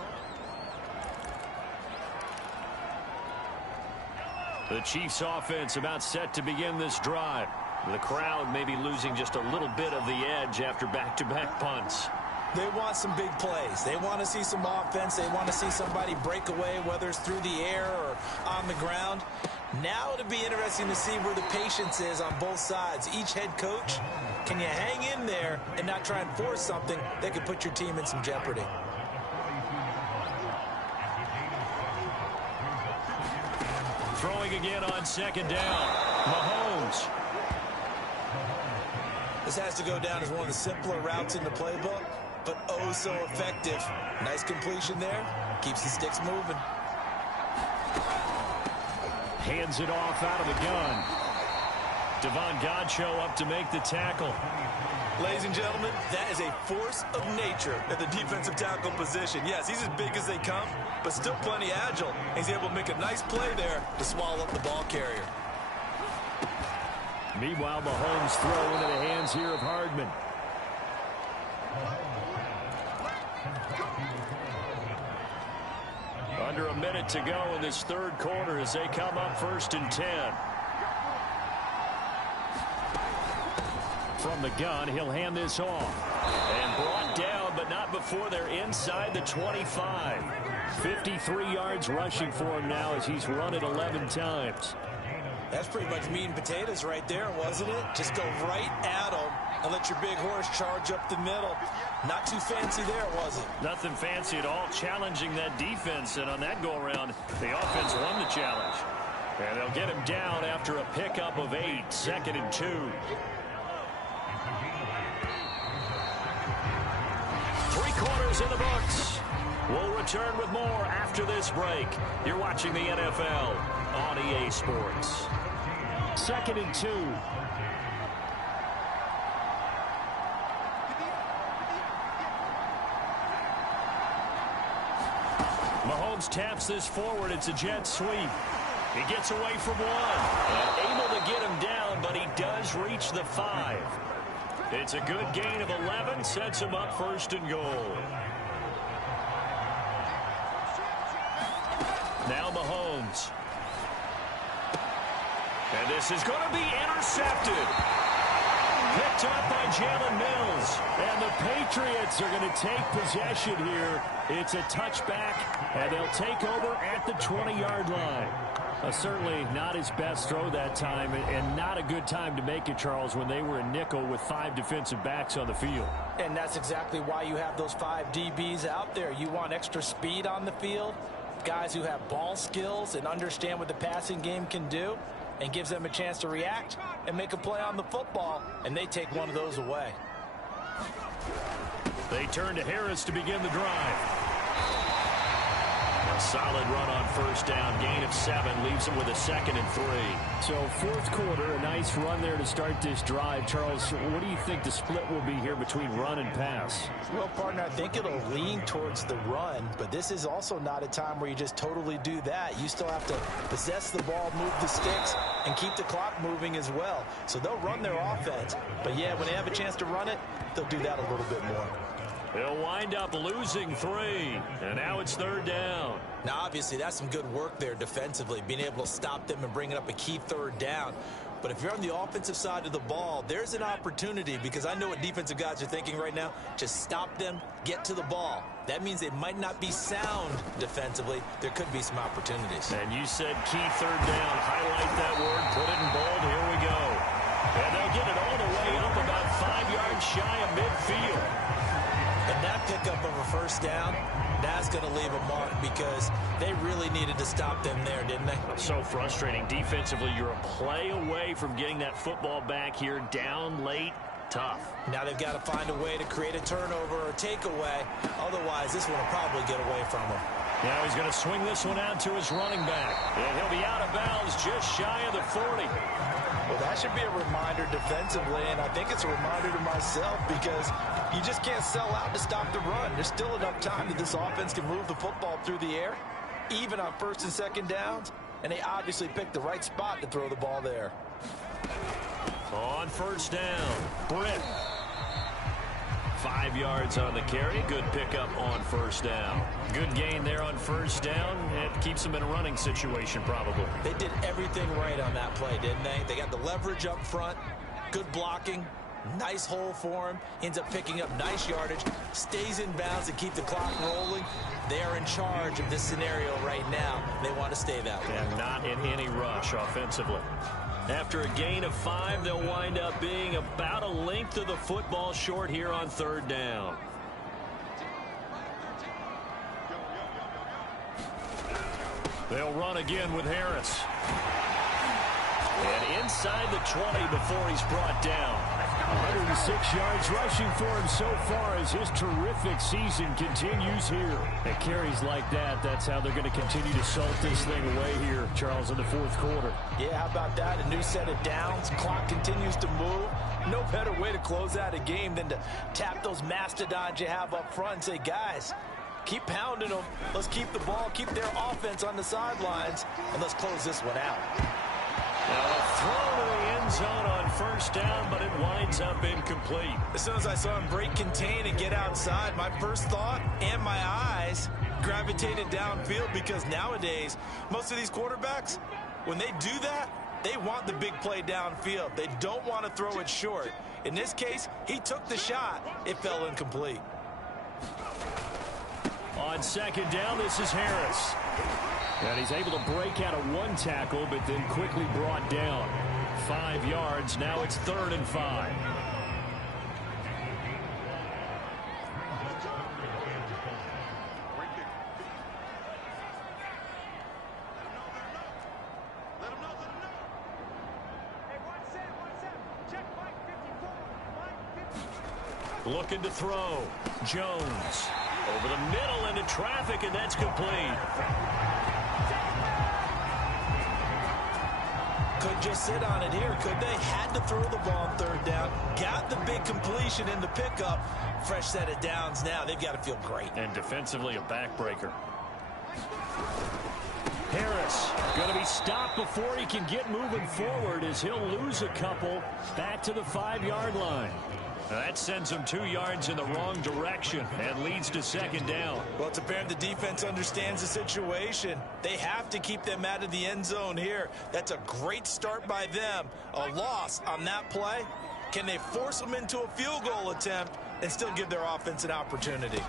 The Chiefs offense about set to begin this drive. The crowd may be losing just a little bit of the edge after back-to-back punts. They want some big plays. They want to see some offense. They want to see somebody break away, whether it's through the air or on the ground. Now it'll be interesting to see where the patience is on both sides. Each head coach, can you hang in there and not try and force something that could put your team in some jeopardy? Throwing again on second down. Mahomes. This has to go down as one of the simpler routes in the playbook, but oh so effective. Nice completion there. Keeps the sticks moving. Hands it off out of the gun. Devon Godchaux up to make the tackle. Ladies and gentlemen, that is a force of nature at the defensive tackle position. Yes, he's as big as they come, but still plenty agile. He's able to make a nice play there to swallow up the ball carrier. Meanwhile, Mahomes throw into the hands here of Hardman. Under a minute to go in this third quarter as they come up 1st and 10. From the gun, he'll hand this off. And brought down, but not before they're inside the 25. 53 yards rushing for him now as he's run it 11 times. That's pretty much meat and potatoes right there, wasn't it? Just go right at them and let your big horse charge up the middle. Not too fancy there, was it? Nothing fancy at all, challenging that defense. And on that go-around, the offense won the challenge. And they'll get him down after a pickup of 8, 2nd and 2. 3 quarters in the books. We'll return with more after this break. You're watching the NFL on EA Sports. 2nd and 2. Mahomes taps this forward. It's a jet sweep. He gets away from one. Able to get him down, but he does reach the 5. It's a good gain of 11. Sets him up 1st and goal. Now Mahomes. And this is going to be intercepted. Picked up by Jalen Mills. And the Patriots are going to take possession here. It's a touchback, and they'll take over at the 20-yard line. Certainly not his best throw that time, and not a good time to make it, Charles, when they were in nickel with 5 defensive backs on the field. And that's exactly why you have those 5 DBs out there. You want extra speed on the field, guys who have ball skills and understand what the passing game can do, and gives them a chance to react and make a play on the football, and they take one of those away. They turn to Harris to begin the drive. A solid run on 1st down, gain of 7, leaves them with a 2nd and 3. So 4th quarter, a nice run there to start this drive. Charles, what do you think the split will be here between run and pass? Well, partner, I think it'll lean towards the run, but this is also not a time where you just totally do that. You still have to possess the ball, move the sticks, and keep the clock moving as well. So they'll run their offense, but yeah, when they have a chance to run it, they'll do that a little bit more. They'll wind up losing 3, and now it's 3rd down. Now, obviously, that's some good work there defensively, being able to stop them and bring it up a key 3rd down. But if you're on the offensive side of the ball, there's an opportunity, because I know what defensive guys are thinking right now. Just stop them, get to the ball. That means they might not be sound defensively. There could be some opportunities. And you said key 3rd down. Highlight that word, put it in bold. Here we go. And they'll get it all the way up about 5 yards shy of midfield. And that pickup of a 1st down, that's going to leave a mark, because they really needed to stop them there, didn't they? So frustrating. Defensively, you're a play away from getting that football back here, down late. Tough. Now they've got to find a way to create a turnover or takeaway. Otherwise, this one will probably get away from them. Now he's going to swing this one out to his running back. And he'll be out of bounds just shy of the 40. Well, that should be a reminder defensively, and I think it's a reminder to myself because you just can't sell out to stop the run. There's still enough time that this offense can move the football through the air, even on first and second downs, and they obviously picked the right spot to throw the ball there. On first down, Britt. 5 yards on the carry. Good pickup on first down. Good gain there on first down. It keeps them in a running situation probably. They did everything right on that play, didn't they? They got the leverage up front, good blocking, nice hole for him, ends up picking up nice yardage, stays in bounds to keep the clock rolling. They are in charge of this scenario right now. They want to stay that way. And not in any rush offensively. After a gain of 5, they'll wind up being about a length of the football short here on third down. They'll run again with Harris. And inside the 20 before he's brought down. 106 yards rushing for him so far as his terrific season continues here. And carries like that, that's how they're going to continue to salt this thing away here, Charles, in the fourth quarter. Yeah, how about that? A new set of downs. Clock continues to move. No better way to close out a game than to tap those mastodons you have up front and say, guys, keep pounding them. Let's keep the ball, keep their offense on the sidelines, and let's close this one out. Now a throw to the end zone on first down, but it winds up incomplete. As soon as I saw him break contain and get outside, my first thought and my eyes gravitated downfield because nowadays, most of these quarterbacks, when they do that, they want the big play downfield. They don't want to throw it short. In this case, he took the shot. It fell incomplete. On second down, this is Harris. And he's able to break out of one tackle, but then quickly brought down. 5 yards. Now it's 3rd and 5. Looking to throw. Jones. Over the middle into traffic, and that's complete. Could just sit on it here, could they? Had to throw the ball on third down. Got the big completion in the pickup. Fresh set of downs now. They've got to feel great. And defensively, a backbreaker. Harris going to be stopped before he can get moving forward as he'll lose a couple back to the 5-yard line. That sends him 2 yards in the wrong direction and leads to second down. Well, it's apparent the defense understands the situation. They have to keep them out of the end zone here. That's a great start by them. A loss on that play. Can they force them into a field goal attempt and still give their offense an opportunity?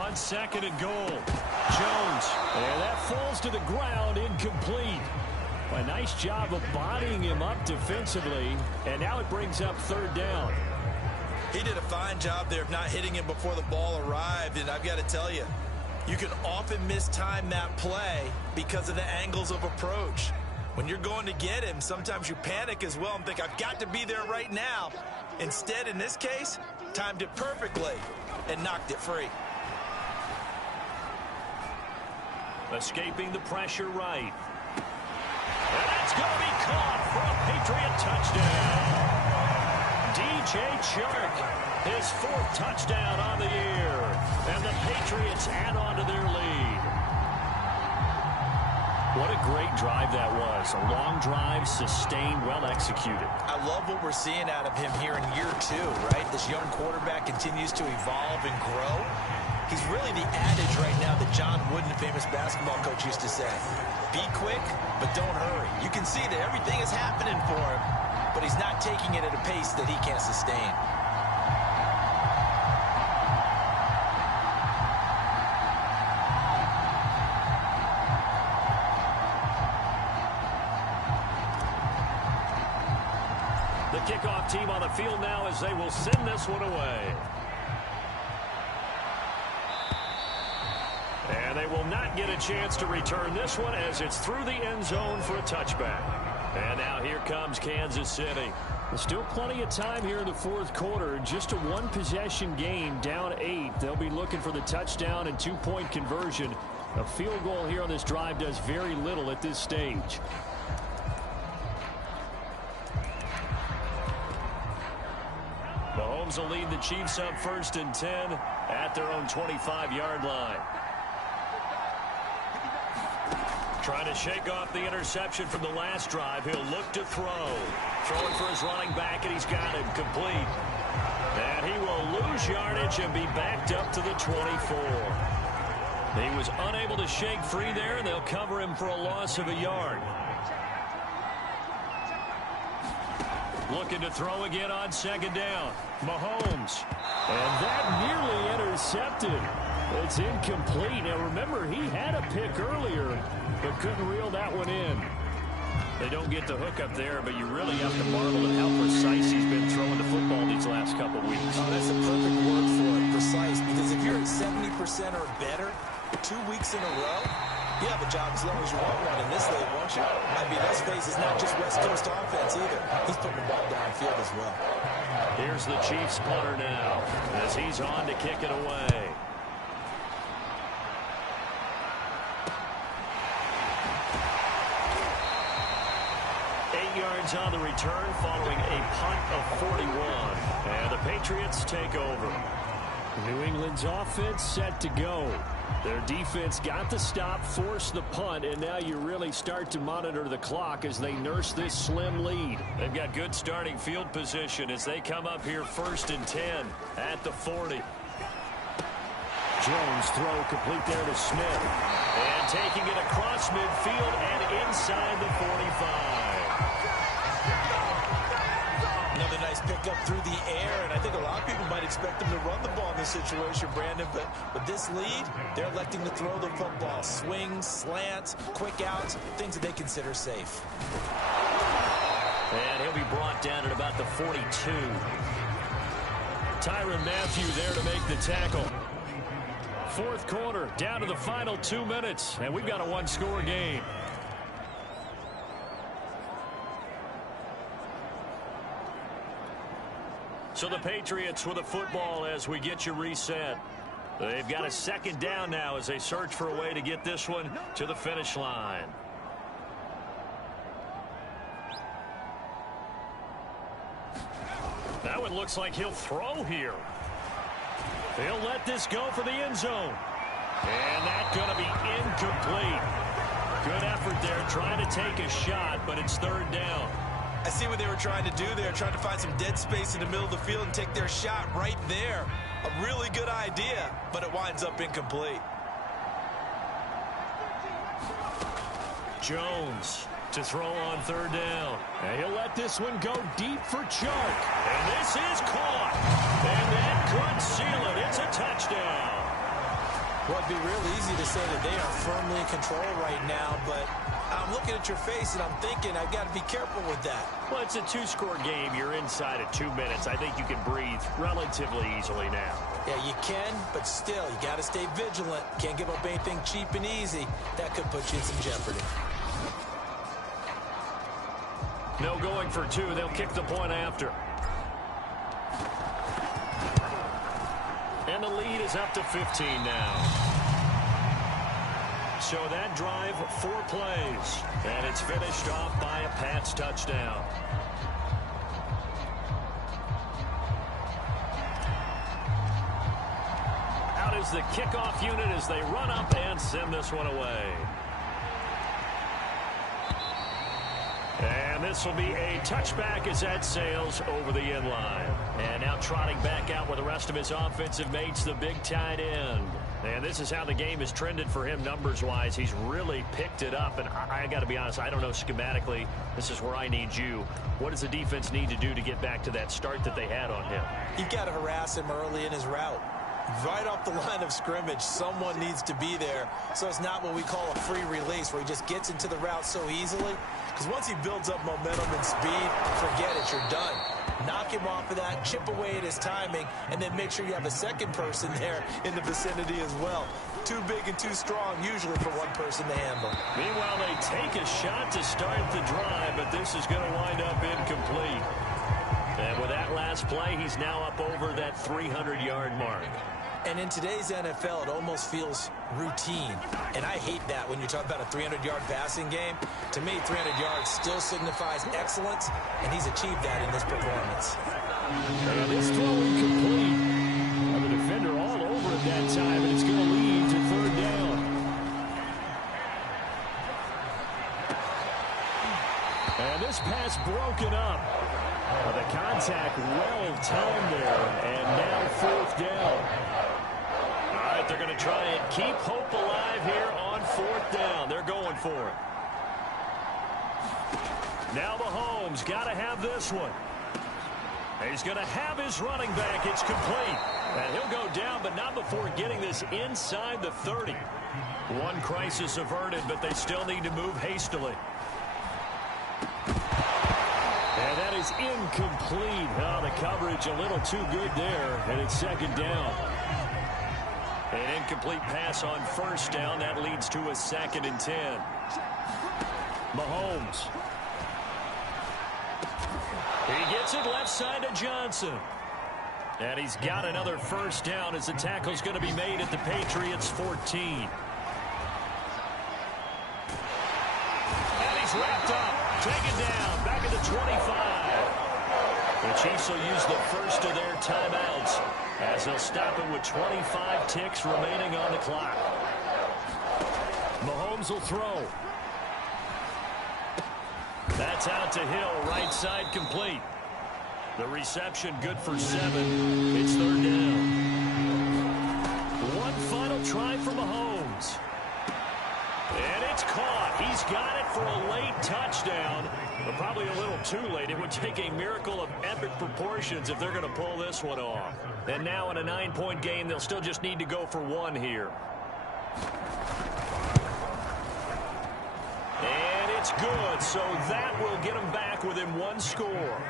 On second and goal, Jones. And that falls to the ground, incomplete. A nice job of bodying him up defensively. And now it brings up third down. He did a fine job there of not hitting him before the ball arrived, and I've got to tell you, you can often mistime that play because of the angles of approach. When you're going to get him, sometimes you panic as well and think, I've got to be there right now. Instead, in this case, timed it perfectly and knocked it free. Escaping the pressure right. And that's going to be caught for a Patriot touchdown. DJ Chark, his 4th touchdown on the year. And the Patriots add on to their lead. What a great drive that was. A long drive, sustained, well executed. I love what we're seeing out of him here in year 2, right? This young quarterback continues to evolve and grow. He's really the adage right now that John Wooden, the famous basketball coach, used to say. Be quick, but don't hurry. You can see that everything is happening for him, but he's not taking it at a pace that he can't sustain. The kickoff team on the field now as they will send this one away. And they will not get a chance to return this one as it's through the end zone for a touchback. And now here comes Kansas City. There's still plenty of time here in the fourth quarter. Just a one-possession game, down 8. They'll be looking for the touchdown and 2-point conversion A field goal here on this drive does very little at this stage. Mahomes will lead the Chiefs up 1st and 10 at their own 25-yard line. Trying to shake off the interception from the last drive. He'll look to throw. Throwing for his running back, and he's got him complete. And he will lose yardage and be backed up to the 24. He was unable to shake free there, and they'll cover him for a loss of a yard. Looking to throw again on 2nd down. Mahomes. And that nearly intercepted. It's incomplete. Now, remember, he had a pick earlier, but couldn't reel that one in. They don't get the hook up there, but you really have to marvel at how precise he's been throwing the football these last couple weeks. Oh, that's a perfect word for it, precise, because if you're at 70% or better 2 weeks in a row, you have a job as long as you want one in this league, won't you? I mean, let's face it, it's not just West Coast offense either. He's putting the ball downfield as well. Here's the Chiefs punter now as he's on to kick it away. Yards on the return following a punt of 41. And the Patriots take over. New England's offense set to go. Their defense got the stop, forced the punt, and now you really start to monitor the clock as they nurse this slim lead. They've got good starting field position as they come up here 1st and 10 at the 40. Jones throw complete there to Smith. And taking it across midfield and inside the 45. Another nice pickup through the air, and I think a lot of people might expect them to run the ball in this situation, Brandon, but with this lead, they're electing to throw the football. Swings, slants, quick outs, things that they consider safe. And he'll be brought down at about the 42. Tyrann Mathieu there to make the tackle. 4th quarter, down to the final 2 minutes, and we've got a one-score game. So the Patriots with the football as we get you reset. They've got a 2nd down now as they search for a way to get this one to the finish line. That one looks like he'll throw here. He'll let this go for the end zone. And that's going to be incomplete. Good effort there trying to take a shot, but it's 3rd down. I see what they were trying to do there, trying to find some dead space in the middle of the field and take their shot right there. A really good idea, but it winds up incomplete. Jones to throw on 3rd down. And he'll let this one go deep for Chark. And this is caught. And that could seal it. It's a touchdown. Well, it'd be real easy to say that they are firmly in control right now, but I'm looking at your face and I'm thinking I've got to be careful with that. Well, it's a 2-score game. You're inside of 2 minutes. I think you can breathe relatively easily now. Yeah, you can, but still, you got to stay vigilant. Can't give up anything cheap and easy. That could put you in some jeopardy. No going for 2. They'll kick the point after. And the lead is up to 15 now. So that drive, 4 plays. And it's finished off by a Pats touchdown. Out is the kickoff unit as they run up and send this one away. And this will be a touchback as that sails over the end line. And now trotting back out with the rest of his offensive mates, the big tight end. And this is how the game has trended for him numbers-wise. He's really picked it up. And I got to be honest, I don't know schematically. This is where I need you. What does the defense need to do to get back to that start that they had on him? You've got to harass him early in his route. Right off the line of scrimmage, someone needs to be there. So it's not what we call a free release where he just gets into the route so easily. Because once he builds up momentum and speed, forget it, you're done. Knock him off of that, chip away at his timing, and then make sure you have a second person there in the vicinity as well. Too big and too strong, usually for one person to handle. Meanwhile, they take a shot to start the drive, but this is going to wind up incomplete. And with that last play, he's now up over that 300-yard mark. And in today's NFL, it almost feels routine. And I hate that when you talk about a 300-yard passing game. To me, 300 yards still signifies excellence, and he's achieved that in this performance. And this throw incomplete. The defender all over at that time, and it's going to lead to third down. And this pass broken up. The contact well timed there, and now fourth down. All right, they're going to try and keep hope alive here on fourth down. They're going for it. Now Mahomes got to have this one. He's going to have his running back. It's complete. And he'll go down, but not before getting this inside the 30. One crisis averted, but they still need to move hastily. And that is incomplete. Oh, the coverage a little too good there, and it's second down. An incomplete pass on first down. That leads to a 2nd and 10. Mahomes. He gets it left side to Johnson. And he's got another first down as the tackle's going to be made at the Patriots' 14. And he's wrapped up. Taken down. Back at the 25. The Chiefs will use the first of their timeouts as they'll stop it with 25 ticks remaining on the clock. Mahomes will throw. That's out to Hill, right side complete. The reception good for 7. It's third down. One final try for Mahomes. And it's caught. He's got it for a late touchdown, but probably a little too late. It would take a miracle of epic proportions if they're going to pull this one off. And now in a 9-point game, they'll still just need to go for 1 here. And it's good, so that will get them back within 1 score.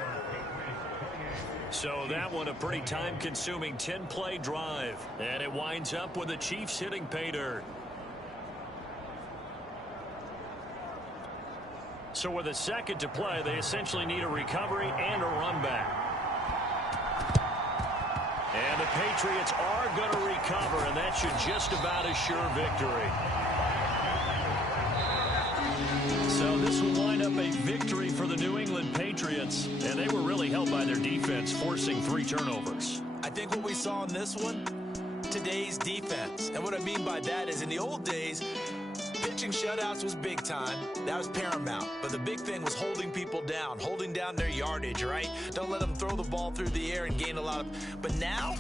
So that one a pretty time-consuming 10-play drive. And it winds up with the Chiefs hitting pay dirt. So with a second to play, they essentially need a recovery and a run back. And the Patriots are going to recover, and that should just about assure victory. So this will wind up a victory for the New England Patriots, and they were really helped by their defense, forcing 3 turnovers. I think what we saw in this one, today's defense. And what I mean by that is in the old days, pitching shutouts was big time. That was paramount. But the big thing was holding people down, holding down their yardage, right? Don't let them throw the ball through the air and gain a lot of... But now,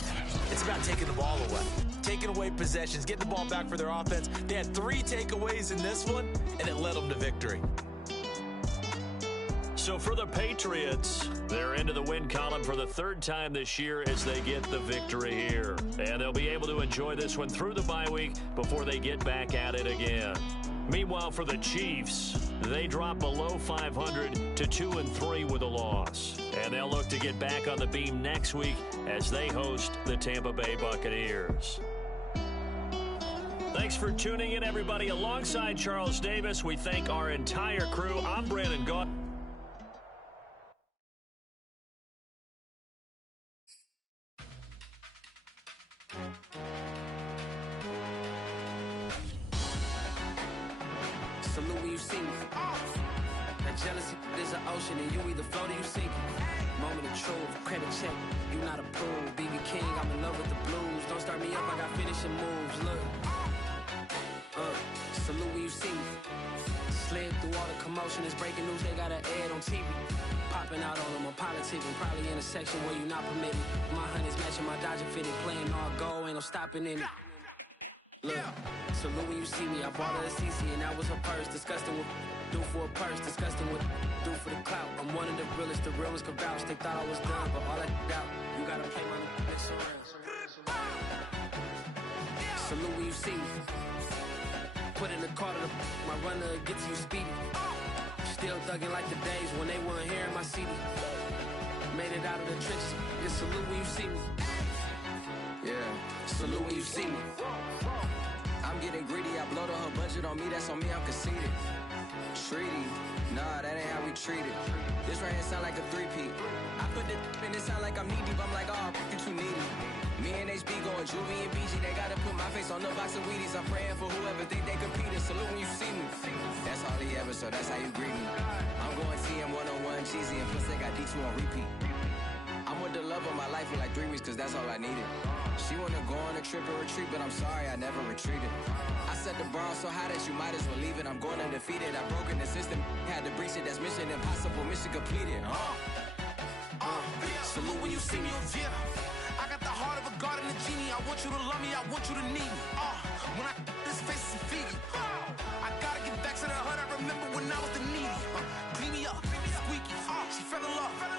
it's about taking the ball away. Taking away possessions, getting the ball back for their offense. They had 3 takeaways in this one, and it led them to victory. So for the Patriots, they're into the win column for the 3rd time this year as they get the victory here. And they'll be able to enjoy this one through the bye week before they get back at it again. Meanwhile, for the Chiefs, they drop below 500 to 2-3 with a loss. And they'll look to get back on the beam next week as they host the Tampa Bay Buccaneers. Thanks for tuning in, everybody. Alongside Charles Davis, we thank our entire crew. I'm Brandon Gault. Salute when you see me. That jealousy is an ocean, and you either float or you sink it. Moment of truth, credit check, you not approved. BB King, I'm in love with the blues. Don't start me up, I got finishing moves. Look, salute when you see me. Slid through all the commotion, it's breaking news, they got an ad on TV. Popping out on them, I'm politicking, probably in a section where you not permitted. My honey's matching my Dodger fitted, playing all goal, ain't no stopping in it. Look, salute when you see me. I bought her a CC and that was her purse. Disgusting with do for a purse. Disgusting with do for the clout. I'm one of the realest. The realest could vouch. They thought I was done, but all I doubt. You gotta play my next around. Salute when you see me. Put in the car to my runner gets you speedy. Still thugging like the days when they weren't here in my city. Made it out of the trenches. Just salute when you see me. Yeah, salute when you see me. I'm getting greedy, I blow to her budget on me, that's on me, I'm conceited. Treaty, nah, that ain't how we treat it. This right here sound like a three-peat. I put the in it sound like I'm knee deep. I'm like, oh, you too needy. Me and HB going Juvie and BG. They gotta put my face on the box of Wheaties. I'm praying for whoever think they competing. Salute when you see me. That's all he ever, so that's how you greet me. I'm going TM 101 cheesy, and plus they got D2 on repeat. I'm with the love of my life for like 3 weeks, cause that's all I needed. She wanna go on a trip or retreat, but I'm sorry, I never retreated. I set the bar so high that you might as well leave it. I'm going undefeated. I've broken the system, had to breach it. That's mission impossible, mission completed. Salute when you see me, yeah. I got the heart of a god and a genie. I want you to love me, I want you to need me. When I this face is Fiji. I gotta get back to the hood. I remember when I was the needy. Clean me up, squeaky. She fell in love.